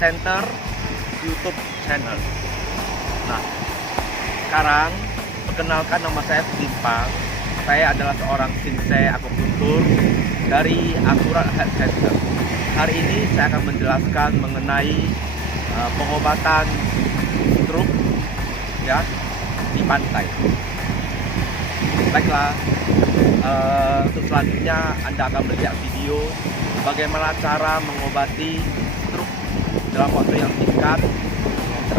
Center YouTube channel. Nah, sekarang perkenalkan, nama saya Dimpang. Saya adalah seorang sinsei akupuntur dari Akurat Health Center. Hari ini saya akan menjelaskan mengenai pengobatan stroke ya di pantai. Baiklah, untuk selanjutnya Anda akan melihat video bagaimana cara mengobati stroke dalam waktu yang singkat.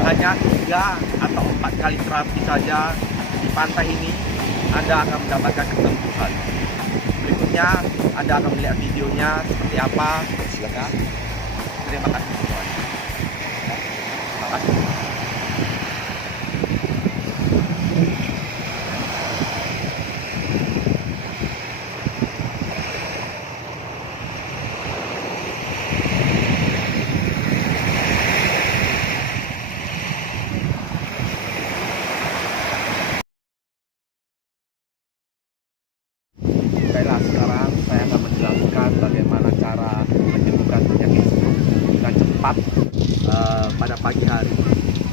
Hanya 3 atau 4 kali terapi saja di pantai ini Anda akan mendapatkan kesembuhan. Berikutnya Anda akan melihat videonya seperti apa. Silakan. Terima kasih semuanya. Terima kasih. Baiklah, sekarang saya akan menjelaskan bagaimana cara menyembuhkan penyakit stroke dengan cepat pada pagi hari.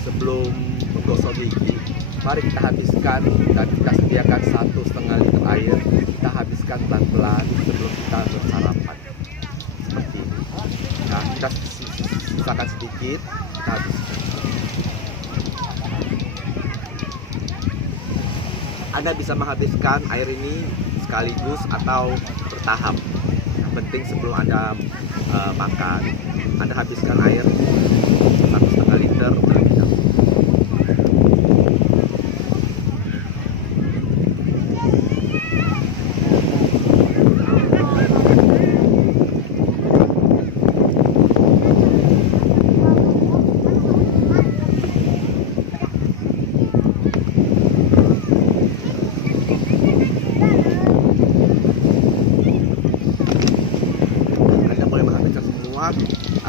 Sebelum menggosok gigi, mari kita habiskan dan kita sediakan 1,5 liter air. Kita habiskan pelan-pelan sebelum kita bersarapan. Seperti ini. Nah, kita sisakan sedikit, kita habiskan. Anda bisa menghabiskan air ini sekaligus atau bertahap. Yang penting sebelum Anda makan, Anda habiskan air 1,5 liter terlebih dahulu.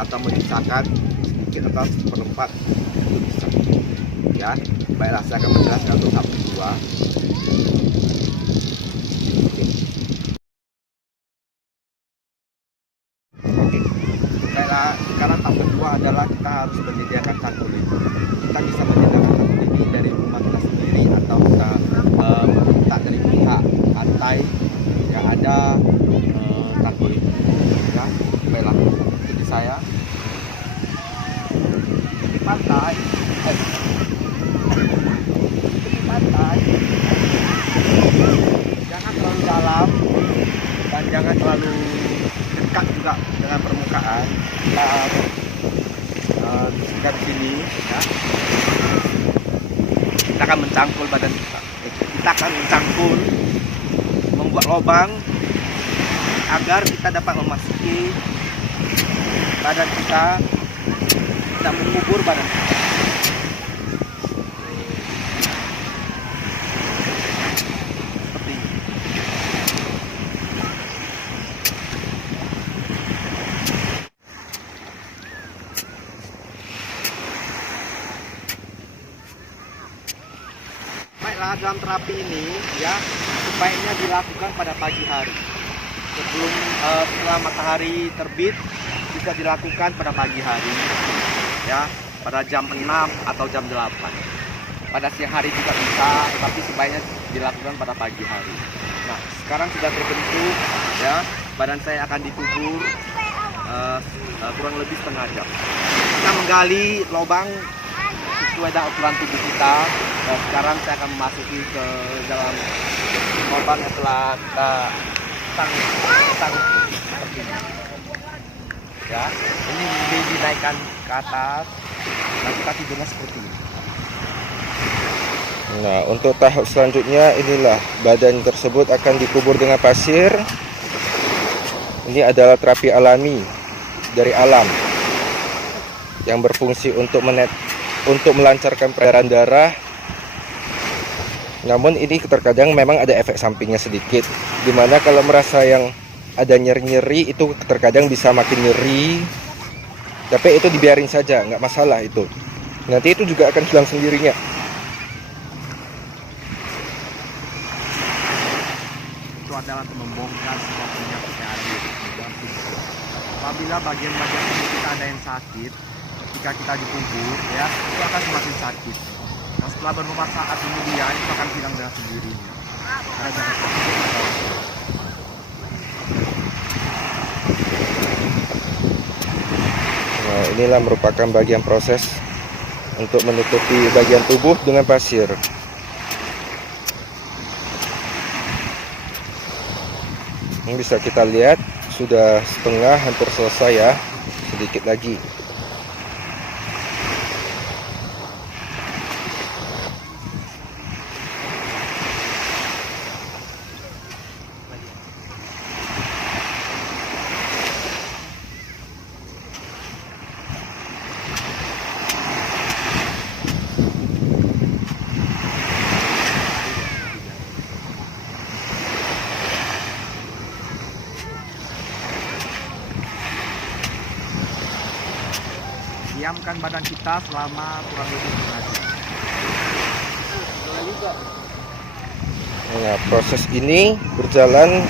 Atau menyisakan sedikit atau seperempat itu bisa ya. Baiklah, saya akan menjelaskan untuk tahap kedua. Baiklah, sekarang tahap kedua adalah kita harus menyediakan cangkul ini. Kita bisa menyediakan cangkul ini dari rumah kita sendiri atau kita minta dari pihak pantai yang ada cangkul ini ya. Baiklah, ikuti saya. Pantai, jangan terlalu dalam dan jangan terlalu dekat juga dengan permukaan. Kita di sini ya. Kita akan mencangkul badan kita. Kita akan mencangkul, membuat lubang agar kita dapat memasuki badan kita. Tidak mengubur badan. Seperti ini. Baiklah, dalam terapi ini ya sebaiknya dilakukan pada pagi hari. Sebelum setelah matahari terbit bisa dilakukan pada pagi hari. Ya, pada jam 6 atau jam 8. Pada siang hari juga bisa, tapi sebaiknya dilakukan pada pagi hari. Nah, sekarang sudah terbentuk ya, badan saya akan dikubur kurang lebih setengah jam. Kita menggali lubang sesuai dengan ukuran tubuh kita. Dan sekarang saya akan memasuki ke dalam lubang yang telah kita tangki seperti ini. Ya, ini dinaikkan ke atas dan kita tidurnya seperti ini. Nah, untuk tahap selanjutnya inilah badan tersebut akan dikubur dengan pasir. Ini adalah terapi alami dari alam yang berfungsi untuk melancarkan peredaran darah. Namun ini terkadang memang ada efek sampingnya sedikit, dimana kalau merasa yang ada nyeri-nyeri itu terkadang bisa makin nyeri, tapi itu dibiarin saja, nggak masalah itu. Nanti itu juga akan hilang sendirinya. Itu adalah untuk membongkar semua penyakit yang ada di tubuh. Apabila bagian-bagian tubuh kita ada yang sakit, ketika kita dikubur ya itu akan semakin sakit. Nah setelah beberapa saat kemudian itu akan hilang dengan sendirinya. Nah, jangan takut. Nah, inilah merupakan bagian proses untuk menutupi bagian tubuh dengan pasir. Ini bisa kita lihat sudah setengah, hampir selesai ya, sedikit lagi. Diamkan badan kita selama kurang lebih 1 jam. Nah, proses ini berjalan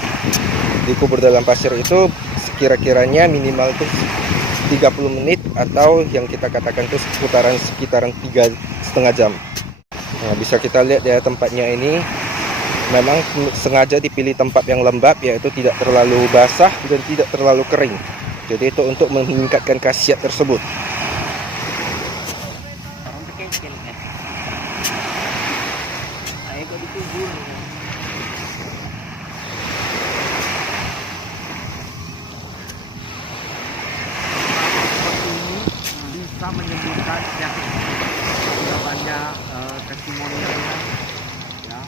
dikubur dalam pasir itu sekira-kiranya minimal itu 30 menit atau yang kita katakan itu sekitaran 3,5 jam. Nah, bisa kita lihat ya tempatnya ini memang sengaja dipilih tempat yang lembab, yaitu tidak terlalu basah dan tidak terlalu kering. Jadi itu untuk meningkatkan khasiat tersebut. Bisa menyembuhkan penyakit sudah banyak testimonialnya ya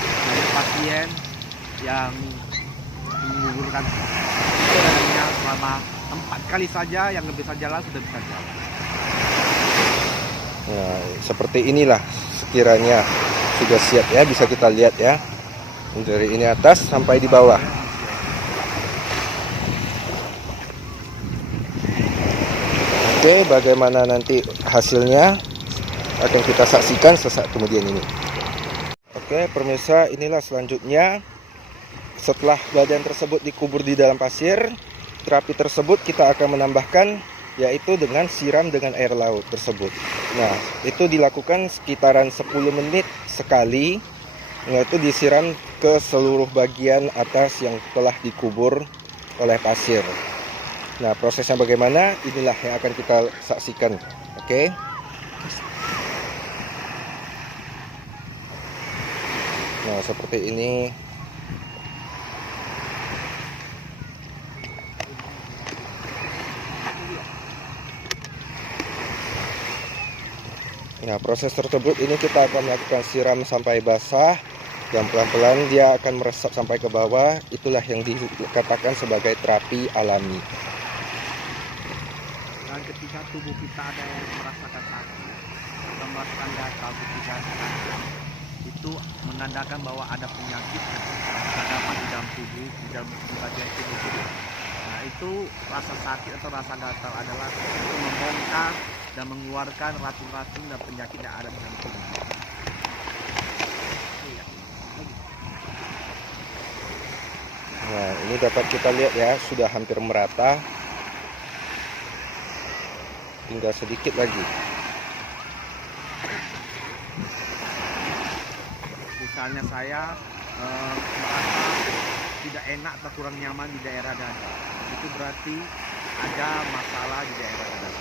dari pasien yang menggugurkan hanya selama 4 kali saja, yang lebih saja jalan sudah bisa jalan. Nah, seperti inilah sekiranya sudah siap ya, bisa kita lihat ya dari ini atas sampai di bawah. Oke, bagaimana nanti hasilnya akan kita saksikan sesaat kemudian ini. Oke, pemirsa, inilah selanjutnya. Setelah badan tersebut dikubur di dalam pasir, terapi tersebut kita akan menambahkan yaitu dengan siram dengan air laut tersebut. Nah, itu dilakukan sekitaran 10 menit sekali, yaitu disiram ke seluruh bagian atas yang telah dikubur oleh pasir. Nah, prosesnya bagaimana? Inilah yang akan kita saksikan. Oke. Nah, seperti ini. Nah, proses tersebut ini kita akan melakukan siram sampai basah dan pelan-pelan dia akan meresap sampai ke bawah. Itulah yang dikatakan sebagai terapi alami. Dan ketika tubuh kita ada yang merasakan sakit atau merasakan gatal ketika itu menandakan bahwa ada penyakit yang terdapat di dalam tubuh, di dalam bagian tubuh. Nah, itu rasa sakit atau rasa gatal adalah untuk membongkar dan mengeluarkan racun-racun dan penyakit yang ada di dalam tubuh. Nah, ini dapat kita lihat ya, sudah hampir merata. Tinggal sedikit lagi. Misalnya saya merasa tidak enak atau kurang nyaman di daerah dada, itu berarti ada masalah di daerah dada.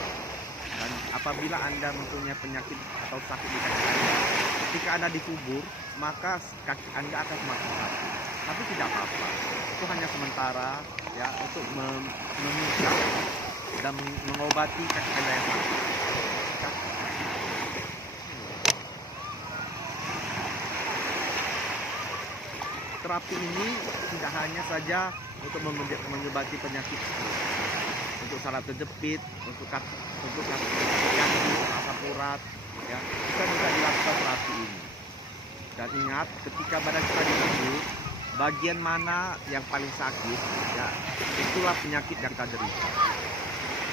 Dan apabila Anda mempunyai penyakit atau sakit di kaki Anda, ketika Anda dikubur, maka kaki Anda akan semakin sakit. Tapi tidak apa-apa, itu hanya sementara ya, untuk memusnah dan mengobati kaki Anda yang sakit. Terapi ini tidak hanya saja untuk mengobati penyakit, untuk saraf terjepit, untuk kaki, asam urat, ya, kita bisa dilakukan terapi ini. Dan ingat, ketika badan kita dikubur, bagian mana yang paling sakit, ya, itulah penyakit yang kita derita.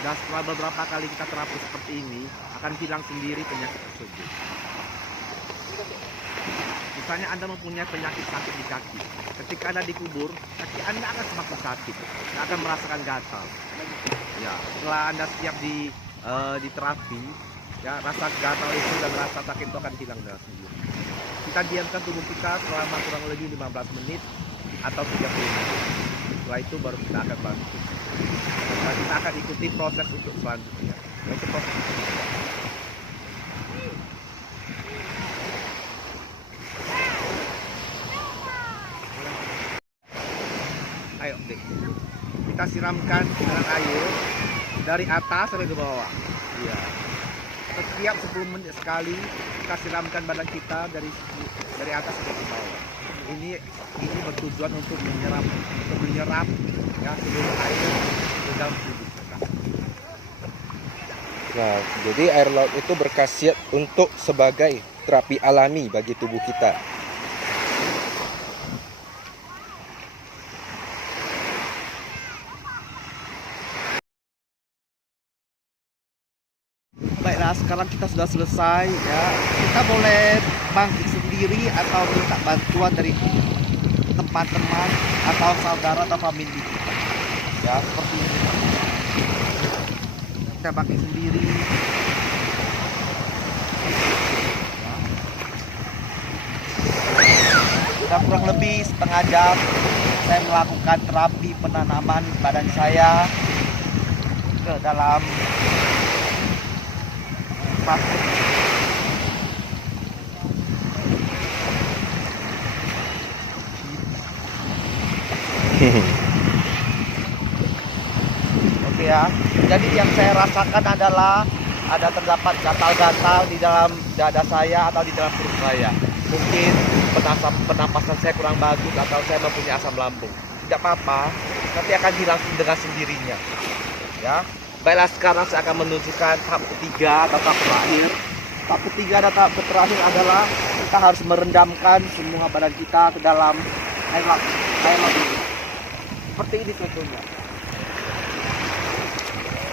Dan setelah beberapa kali kita terapi seperti ini, akan hilang sendiri penyakit tersebut. Misalnya Anda mempunyai penyakit sakit di kaki, ketika Anda dikubur, kaki Anda akan semakin sakit, akan merasakan gatal. Ya, setelah Anda siap di terapi, ya rasa gatal itu dan rasa sakit itu akan hilang dengan sendiri. Kita diamkan tubuh kita selama kurang lebih 15 menit atau 30 menit. Setelah itu baru kita akan bantu. Nah, kita akan ikuti proses untuk selanjutnya, yaitu proses kedua. Ayo, Dik. Kita siramkan dengan air dari atas sampai ke bawah. Iya. Setiap 10 menit sekali kita siramkan badan kita dari atas sampai ke bawah. Ini bertujuan untuk menyerap ya seluruh air ke dalam tubuh kita. Nah, jadi air laut itu berkhasiat untuk sebagai terapi alami bagi tubuh kita. Baiklah, sekarang kita sudah selesai ya. Kita boleh bangkit sendiri atau minta bantuan dari teman-teman atau saudara atau famili kita. Ya, seperti ini. Kita bangkit sendiri. Sudah kurang lebih setengah jam saya melakukan terapi penanaman badan saya ke dalam pasir. Oke ya. Jadi yang saya rasakan adalah ada terdapat gatal-gatal di dalam dada saya atau di dalam perut saya. Mungkin pernapasan saya kurang bagus atau saya mempunyai asam lambung. Tidak apa-apa, nanti akan hilang dengan sendirinya. Ya. Baiklah, sekarang saya akan menunjukkan tahap ketiga atau tahap terakhir. Tahap ketiga dan tahap terakhir adalah kita harus merendamkan semua badan kita ke dalam air laut ini. Seperti ini contohnya.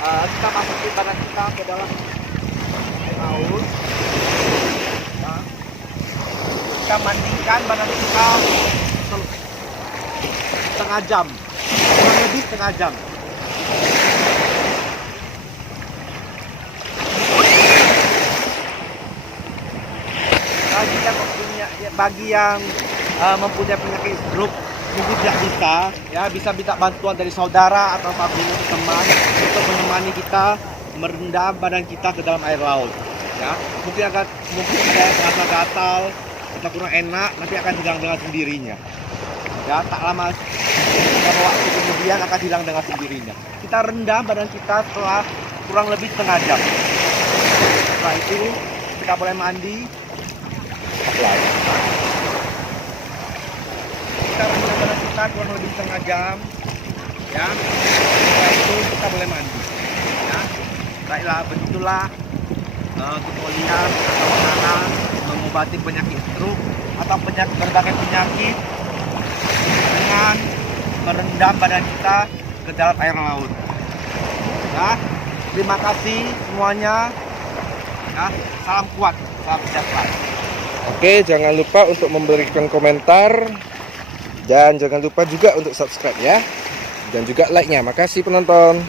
Kita masukin badan kita ke dalam air laut. Ya. Kita mandikan badan kita setengah jam, kurang lebih setengah jam. Bagi yang mempunyai penyakit stroke mungkin tidak bisa minta bantuan dari saudara atau famili teman untuk menemani kita merendam badan kita ke dalam air laut. Ya, mungkin ada rasa gatal atau kurang enak, nanti akan hilang dengan sendirinya. Ya, tak lama beberapa waktu kemudian akan hilang dengan sendirinya. Kita rendam badan kita setelah kurang lebih setengah jam. Setelah itu kita boleh mandi. Kita rendam badan kita kurang lebih setengah jam. Ya, setelah itu kita boleh mandi. Ya, baiklah, begitulah kemuliaan atau cara mengobati penyakit stroke atau berbagai penyakit dengan merendam badan kita ke dalam air laut. Ya, terima kasih semuanya. Ya, salam kuat, salam sejahtera. Oke, jangan lupa untuk memberikan komentar dan jangan lupa juga untuk subscribe ya, dan juga like-nya. Makasih penonton.